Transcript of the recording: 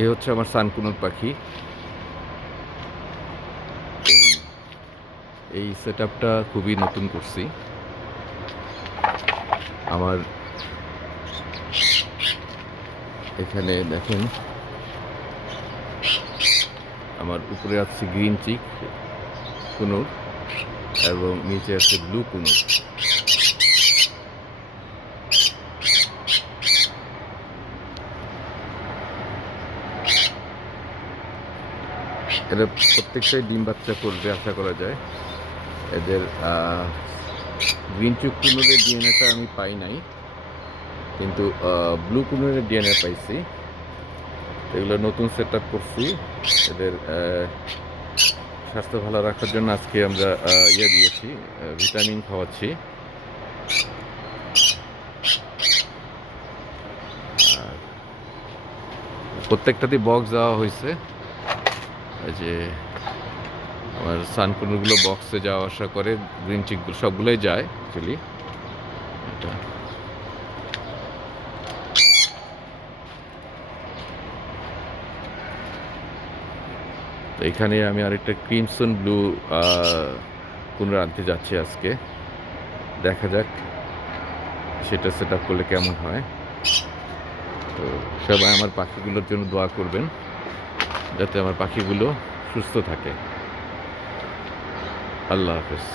এই হচ্ছে আমার সানকুনুর পাখি। এই সেট আপটা খুবই নতুন করছি। আমার এখানে দেখেন, আমার উপরে আছে গ্রিন চিক কুনুর এবং নিচে আছে ব্লু কুনুর। এরা প্রত্যেকটাই ডিম বাচ্চা করবে আশা করা যায়। এদের গ্রিন চিক কুনুরের ডিএনএটা আমি পাই নাই, কিন্তু ব্লু কুনুরের ডিএনএ পাইছি। এগুলো নতুন সেট আপ করছি এদের স্বাস্থ্য ভালো রাখার জন্য। আজকে আমরা দিয়েছি, ভিটামিন খাওয়াচ্ছি। আর প্রত্যেকটাতেই বক্স দেওয়া হয়েছে। এই যে আমার সানকুনুরগুলো বক্সে যাওয়া আসা করে, গ্রিন চিকগুলো সবগুলোই যায় অ্যাকচুয়ালি। এটা তো এখানে আমি আরেকটা ক্রিমসন ব্লু কুনুর আনতে যাচ্ছি আজকে। দেখা যাক সেটা সেট আপ করলে কেমন হয়। তো সবাই আমার পাখিগুলোর জন্য দোয়া করবেন, যাতে আমার পাখিগুলো সুস্থ থাকে। আল্লাহ হাফেজ।